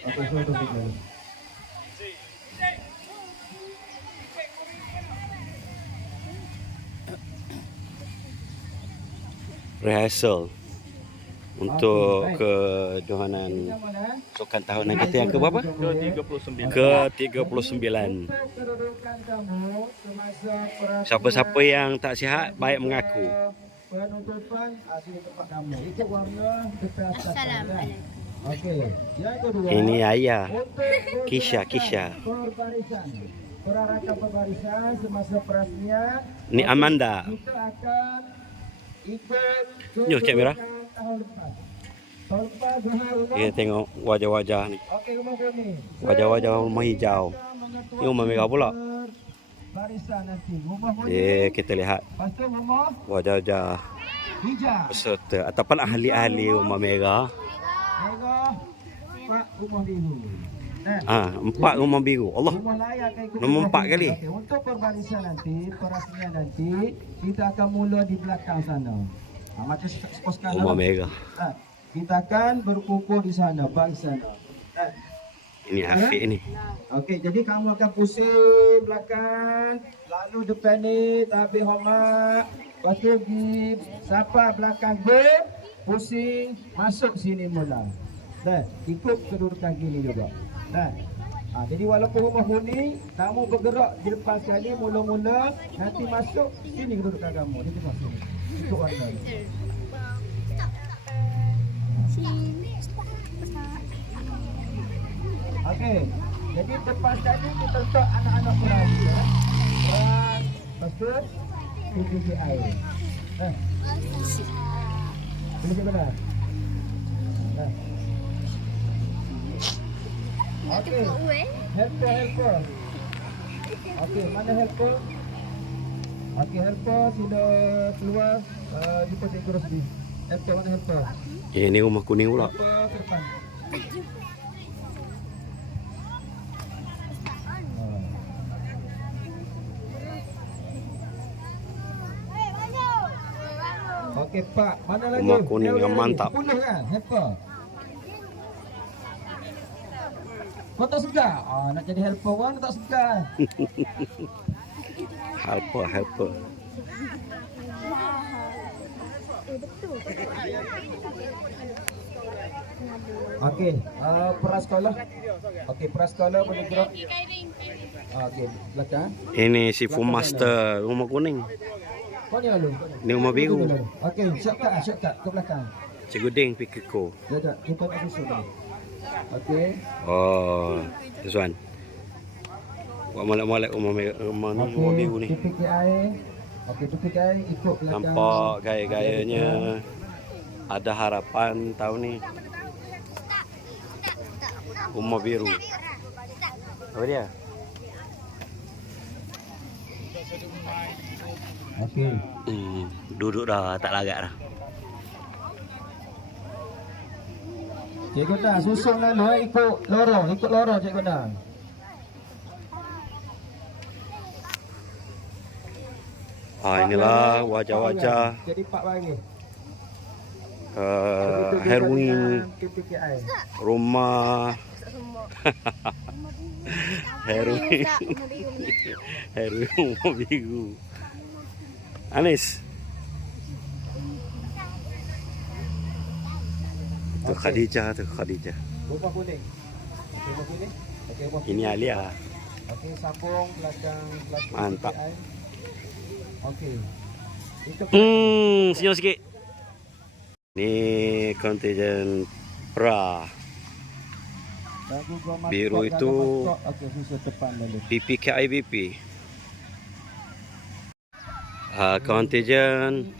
Okey, suruh topik dulu. Rehearsal untuk kejohanan sukan tahunan kita yang ke berapa? Ke-39. Siapa-siapa yang tak sihat baik mengaku. Penutupan asli tempat kamu. Ikut warna dekat atas. Assalamualaikum. Okey. Yang kedua. Ini ayah Untuk Kisha. Perbarisan. Perarakan perbarisan semasa perasmian. Ni Amanda. Kita akan ikut Jom kamera. tahun lepas. Tahun lepas rumah. Kita tengok wajah-wajah ni. Okey, rumah kuning. Wajah-wajah rumah hijau. Ni rumah merah pula. Barisan nanti. Rumah kuning. Kita lihat Lepas tu rumah wajah-wajah hijau. peserta ataupun ahli-ahli rumah merah. Merah. Pak rumah biru. 4 rumah biru. Allah. Rumah layak akan ikut Nombor rumah 4 biru. kali. Okey, untuk perbarisan nanti, perasmian nanti, kita akan mula di belakang sana. Macam sekarang. Rumah merah. Kita akan berkumpul di sana, baris sana. Ini Afiq ni. Okey, jadi kamu akan pusing belakang, lalu depan ni, tabik hormat. Lepas tu pergi sapa belakang ber, pusing, masuk sini mula. Ikut kedudukan gini juga. Jadi walaupun rumah kuning, kamu bergerak di depan sekali mula-mula, nanti masuk sini kedudukan kamu. Dia tengok sini. Ikut warna. Okey. Jadi depan sekali kita letak anak-anak perahu. Peran, lepas tu tinggi air. Boleh ke benar? Okey. Helper. Okey, mana helper? Okey, helper sila keluar. Jumpa Cikgu Rosdi. Helper mana helper? Ini rumah kuning pula. Helper ke depan. Okey, Pak. Mana lagi? Rumah kuning yang mantap. 10 kan? Helper. Kau tak segar? Nak jadi helper orang tak segar. Helper. Okey, prasekolah. Okey, prasekolah boleh gerak. Okey, belakang. Ini si Full Master rumah kuning. Kau ni lalu. Ni rumah biru. Okey, shortcut ke belakang. Cikgu Ding pergi ke ko. Jap, kita nak susun dulu. Okey. Oh, this one. Buat molek-molek rumah ni, rumah biru ni. PPKI. Okey, PPKI ikut belakang. Nampak gaya-gayanya ada harapan tahun ni. Rumah biru. Apa dia? Okey. Duduk dah, tak lagak dah. Cikgu dah susun lalu ikut lorong cikgu dah. Inilah wajah-wajah Jadi Pak bagi. heroin PPKI. rumah heroin rumah biru. Anis. Tu Khadijah. Rumah kuning. Rumah kuning. Okey, rumah Ini Alia. Okey, sambung belakang Mantap. PPKI. Okey. Itu Senyum sikit. Ni kontijen pra. Biru itu okey, susun depan dulu. PPKIBP. Kontijen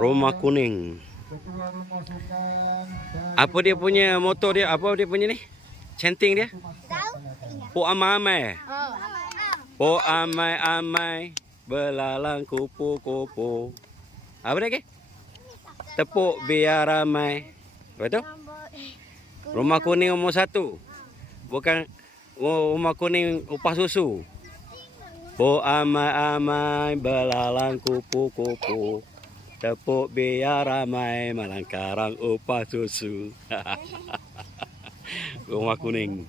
rumah kuning. Ketua rumah sukan dan Apa dia punya motor dia? Apa dia punya ni? Chanting dia? Po amai-amai. Po amai-amai belalang kupu-kupu. Apa dia ke? Tepuk biar ramai. Apa tu? Rumah kuning umur 1. Bukan rumah kuning upah susu. Po amai-amai belalang kupu-kupu. Tepuk biar ramai malang karang upah susu. Rumah kuning.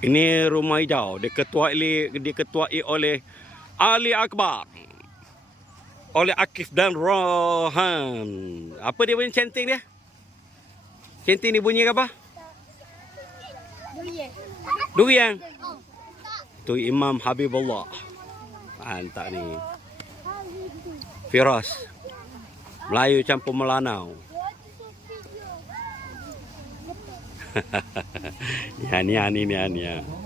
Ini rumah hijau. Diketuai oleh Ali Akbar. Oleh Akif dan Rohan. Apa dia punya centing dia? Centing ni bunyi apa? Durian. Tu Imam Habibullah. Mantap ni. Firas. Melayu campur Melanau. Ni.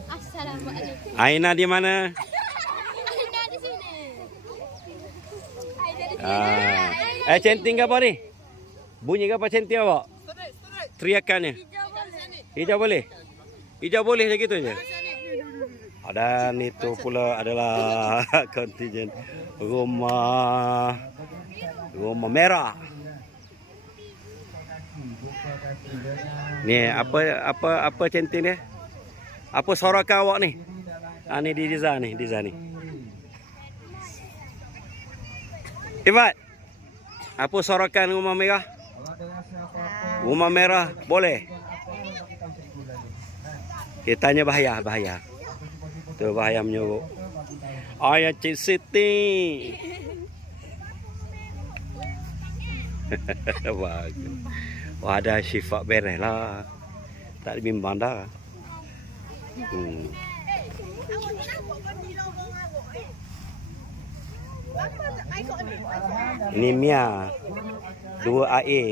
Assalamualaikum. Aina di mana? Aina di sini. Centing apa ni? Bunyi apa centing awak? Teriakannya. Hijau boleh? Hijau boleh macam gitu je? Dan itu pula adalah kontingen rumah merah. Ni apa centing dia? Apa sorakan awak ni? Ni di design ni. Ifat, apa sorakan rumah merah? Rumah merah boleh? Kita tanya bahaya. Tu bahaya menyuruh. Ayah Cik Siti. Bagus. Wah, ada Syifa beres lah. Tak bimbang dah. Ini Mia 2AE.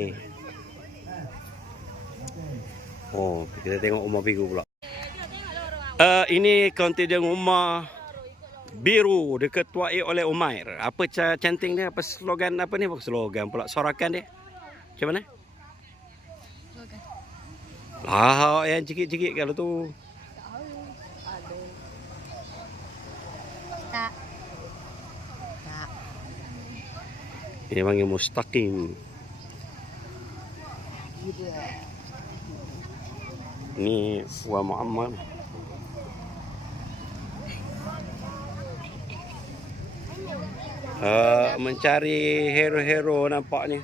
Oh, kita tengok rumah biru pula. Ini kontingen rumah biru diketuai oleh Umair. Apa canting dia? Apa slogan apa ni? Slogan pula sorakan dia. Macam mana? Lah, yang cikit-cikit kalau tu. Tak. Ini panggil mustaqim. Ni Wa Muhammad. Mencari hero-hero nampaknya.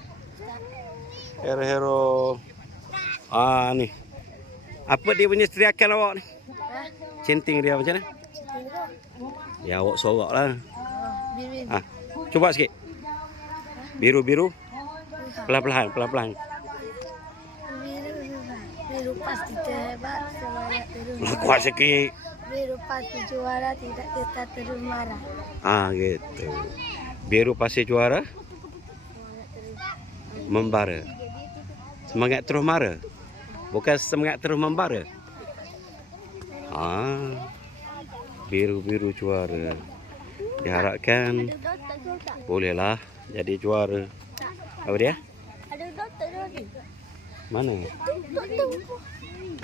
Hero-hero. Ni. Apa dia punya teriakan awak ni? Centing dia macam mana? Ya, awak sorak lah. Cuba sikit. Biru. Pelan-pelan. Biru pasti terhebat, semangat terus. Kuat sikit. Biru pasti juara, tidak kita terus marah. Gitu. Biru pasti juara. Membara. Semangat terus marah. Bukan semangat terus membara. Biru juara. Diharapkan bolehlah jadi juara. Apa dia? Ada doktor lagi. Mana?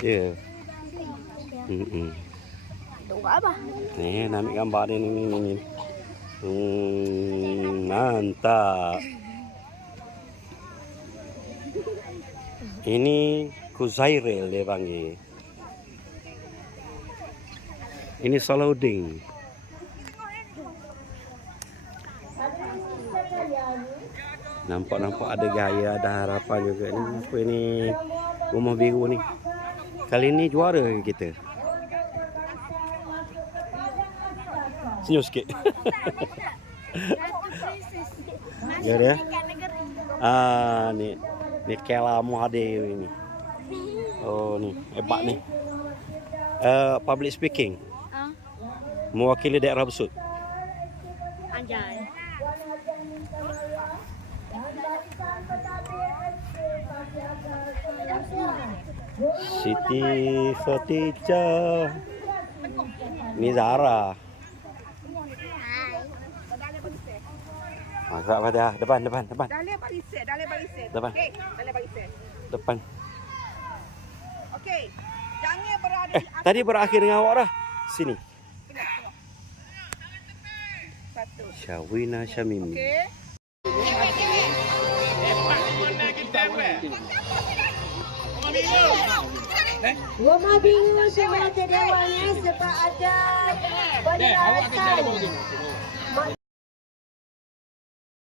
Ya. Tunggu apa? Ni nak ambil gambar dia ni. Mantap. Ini Kuzairil dia panggil. Ini Salahuddin. Nampak ada gaya, ada harapan juga ni. Apa ini rumah biru ni. Kali ni juara kita. Senyum sikit. Ya dia. Ni Kela Muhadir ini. Oh ni, hebat ni. Public speaking. Mewakili daerah Besut. Anjay. Siti Khadijah. Ni Zara. Masak Fatihah. Depan. Dalih balisir. Depan. Okey, dalih balisir. Depan. Okey. Jangan berada di atas. Tadi berakhir dengan awak dah. Sini. Satu. Syawina Syamimi. Okey. Rumah biru semua terdewannya sebab ada penerasan